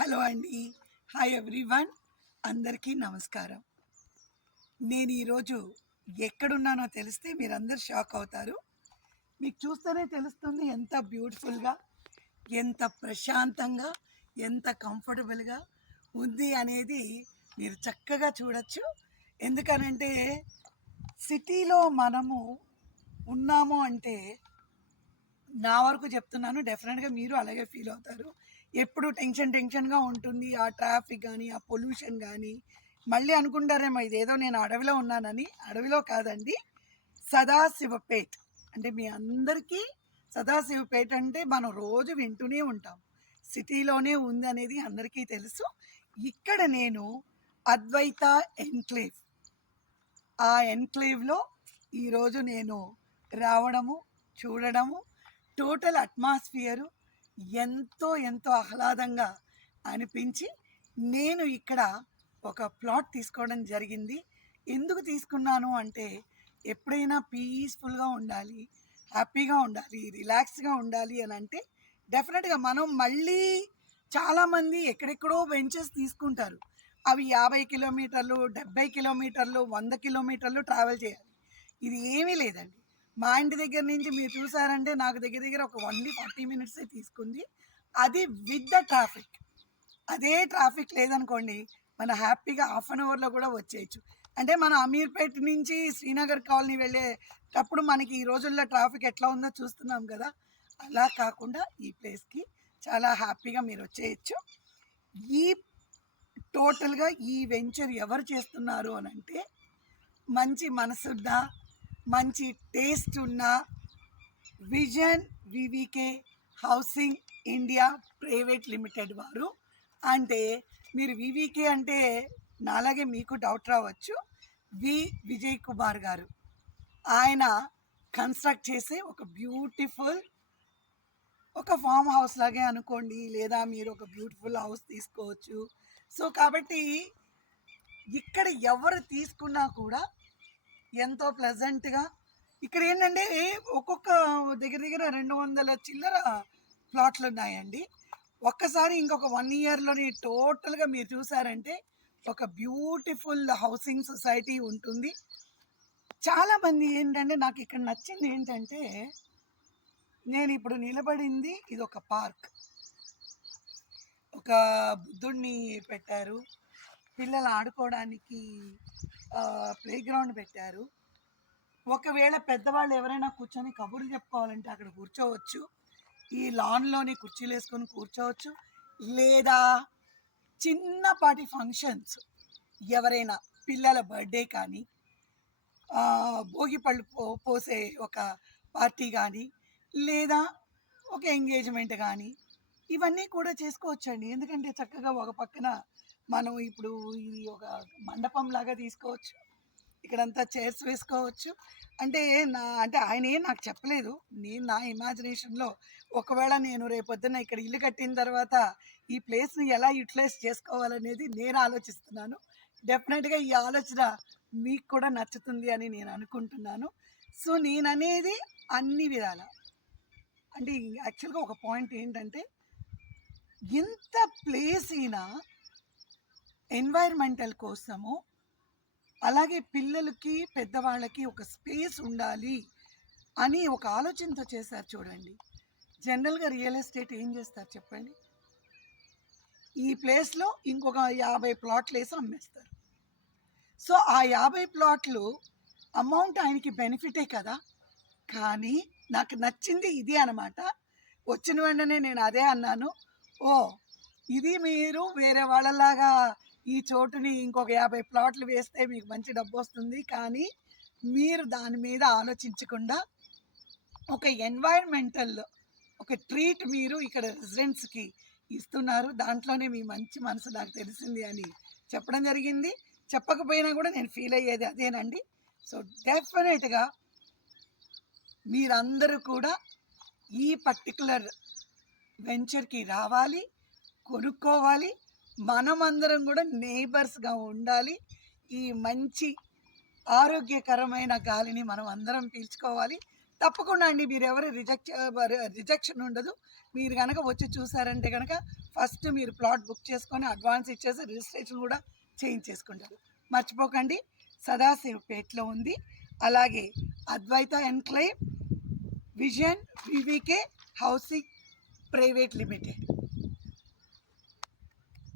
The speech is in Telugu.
హలో అండి. Hi everyone. అందరికీ నమస్కారం. నేను ఈరోజు ఎక్కడున్నానో తెలిస్తే మీరందరూ షాక్ అవుతారు. మీకు చూస్తేనే తెలుస్తుంది ఎంత బ్యూటిఫుల్గా, ఎంత ప్రశాంతంగా, ఎంత కంఫర్టబుల్గా ఉంది అనేది మీరు చక్కగా చూడొచ్చు. ఎందుకనంటే సిటీలో మనము ఉన్నాము అంటే నా వరకు చెప్తున్నాను, డెఫినెట్గా మీరు అలాగే ఫీల్ అవుతారు. ఎప్పుడు టెన్షన్గా ఉంటుంది, ఆ ట్రాఫిక్ కానీ, ఆ పొల్యూషన్ కానీ. మళ్ళీ అనుకుంటారేమో ఇదేదో నేను అడవిలో ఉన్నానని. అడవిలో కాదండి, సదాశివపేట్. అంటే మీ అందరికీ సదాశివపేట అంటే మనం రోజు వింటూనే ఉంటాం. సిటీలోనే ఉంది అనేది అందరికీ తెలుసు. ఇక్కడ నేను అద్వైత ఎన్క్లేవ్, ఆ ఎన్క్లేవ్లో ఈరోజు నేను రావడము, చూడడము, టోటల్ అట్మాస్ఫియరు ఎంతో ఎంతో ఆహ్లాదంగా అనిపించి నేను ఇక్కడ ఒక ప్లాట్ తీసుకోవడం జరిగింది. ఎందుకు తీసుకున్నాను అంటే ఎప్పుడైనా పీస్ఫుల్గా ఉండాలి, హ్యాపీగా ఉండాలి, రిలాక్స్గా ఉండాలి అని అంటే డెఫినెట్గా మనం మళ్ళీ చాలామంది ఎక్కడెక్కడో వెంచర్స్ తీసుకుంటారు. అవి 50 కిలోమీటర్లు, 70 కిలోమీటర్లు, 100 కిలోమీటర్లు ట్రావెల్ చేయాలి. ఇది ఏమీ లేదండి. మా ఇంటి దగ్గర నుంచి మీరు చూసారంటే నాకు దగ్గర దగ్గర ఒక ఓన్లీ 40 మినిట్సే తీసుకుంది. అది విత్ ద ట్రాఫిక్. అదే ట్రాఫిక్ లేదనుకోండి, మన హ్యాపీగా హాఫ్ అన్ అవర్లో కూడా వచ్చేయచ్చు. అంటే మన అమీర్పేట నుంచి శ్రీనగర్ కాలనీ వెళ్ళేటప్పుడు మనకి ఈ రోజుల్లో ట్రాఫిక్ ఎట్లా ఉందో చూస్తున్నాం కదా. అలా కాకుండా ఈ ప్లేస్కి చాలా హ్యాపీగా మీరు వచ్చేయచ్చు. ఈ టోటల్గా ఈ వెంచర్ ఎవరు చేస్తున్నారు అని అంటే మంచి మనసున్న, మంచి టేస్ట్ ఉన్న vision VVK housing India private limited వారు. అంటే మీరు వివికే అంటే నాలాగే మీకు డౌట్ రావచ్చు. విజయ్ కుమార్ గారు, ఆయన కన్స్ట్రక్ట్ చేసే ఒక బ్యూటిఫుల్ ఒక ఫామ్ హౌస్ లాగే అనుకోండి, లేదా మీరు ఒక బ్యూటిఫుల్ హౌస్ తీసుకోవచ్చు. సో కాబట్టి ఇక్కడ ఎవరు తీసుకున్నా కూడా ఎంతో ప్లెజెంట్గా. ఇక్కడ ఏంటంటే ఒక్కొక్క దగ్గర దగ్గర 200 చిల్లర ప్లాట్లు ఉన్నాయండి. ఒక్కసారి ఇంకొక 1 ఇయర్లోని టోటల్గా మీరు చూసారంటే ఒక బ్యూటిఫుల్ హౌసింగ్ సొసైటీ ఉంటుంది. చాలామంది ఏంటంటే నాకు ఇక్కడ నచ్చింది ఏంటంటే నేను ఇప్పుడు నిలబడింది ఇది ఒక పార్క్. ఒక బుద్ధుడిని పెట్టారు, పిల్లలు ఆడుకోవడానికి ప్లే గ్రౌండ్ పెట్టారు. ఒకవేళ పెద్దవాళ్ళు ఎవరైనా కూర్చొని కబుర్లు చెప్పుకోవాలంటే అక్కడ కూర్చోవచ్చు. ఈ లాన్లోని కుర్చీలు వేసుకొని కూర్చోవచ్చు. లేదా చిన్నపాటి ఫంక్షన్స్, ఎవరైనా పిల్లల బర్త్డే కానీ, భోగి పళ్ళు పోసే ఒక పార్టీ కానీ, లేదా ఒక ఎంగేజ్మెంట్ కానీ, ఇవన్నీ కూడా చేసుకోవచ్చండి. ఎందుకంటే చక్కగా ఒక పక్కన మనం ఇప్పుడు ఇది ఒక మండపం లాగా తీసుకోవచ్చు. ఇక్కడంతా చైర్స్ వేసుకోవచ్చు. అంటే ఆయన ఏం నాకు చెప్పలేదు. నేను నా ఇమాజినేషన్లో ఒకవేళ నేను రేపొద్దున ఇక్కడ ఇల్లు కట్టిన తర్వాత ఈ ప్లేస్ని ఎలా యూటిలైజ్ చేసుకోవాలనేది నేను ఆలోచిస్తున్నాను. డెఫినెట్గా ఈ ఆలోచన మీకు కూడా నచ్చుతుంది అని నేను అనుకుంటున్నాను. సో నేను అనేది అన్ని విధాల అంటే యాక్చువల్గా ఒక పాయింట్ ఏంటంటే ఇంత ప్లేస్ అయినా ఎన్వైర్మెంటల్ కోసము, అలాగే పిల్లలకి పెద్దవాళ్ళకి ఒక స్పేస్ ఉండాలి అని ఒక ఆలోచనతో చేశారు చూడండి. జనరల్గా రియల్ ఎస్టేట్ ఏం చేస్తారు చెప్పండి? ఈ ప్లేస్లో ఇంకొక 50 ప్లాట్లు వేసి అమ్మేస్తారు. సో ఆ 50 ప్లాట్లు అమౌంట్ ఆయనకి బెనిఫిటే కదా. కానీ నాకు నచ్చింది ఇది అనమాట. వచ్చిన వెంటనే నేను అదే అన్నాను, ఓ ఇది మీరు వేరే వాళ్ళలాగా ఈ చోటుని ఇంకొక 50 ప్లాట్లు వేస్తే మీకు మంచి డబ్బు వస్తుంది, కానీ మీరు దాని మీద ఆలోచించకుండా ఒక ఎన్వైర్మెంటల్ ఒక ట్రీట్ మీరు ఇక్కడ రెసిడెంట్స్కి ఇస్తున్నారు. దాంట్లోనే మీ మంచి మనసు నాకు తెలిసింది అని చెప్పడం జరిగింది. చెప్పకపోయినా కూడా నేను ఫీల్ అయ్యేది అదేనండి. సో డెఫినెట్గా మీరందరూ కూడా ఈ పర్టికులర్ వెంచర్కి రావాలి, కొనుక్కోవాలి. మనమందరం కూడా నేబర్స్గా ఉండాలి. ఈ మంచి ఆరోగ్యకరమైన గాలిని మనం అందరం పీల్చుకోవాలి. తప్పకుండా అండి. మీరెవరు రిజెక్షన్ ఉండదు. మీరు గనక వచ్చి చూసారంటే గనక ఫస్ట్ మీరు ప్లాట్ బుక్ చేసుకొని అడ్వాన్స్ ఇచ్చేసి రిజిస్ట్రేషన్ కూడా చేయించేసుకుంటారు. మర్చిపోకండి, సదాశివపేటలో ఉంది. అలాగే Advaita enclave, vision VVK housing private limited.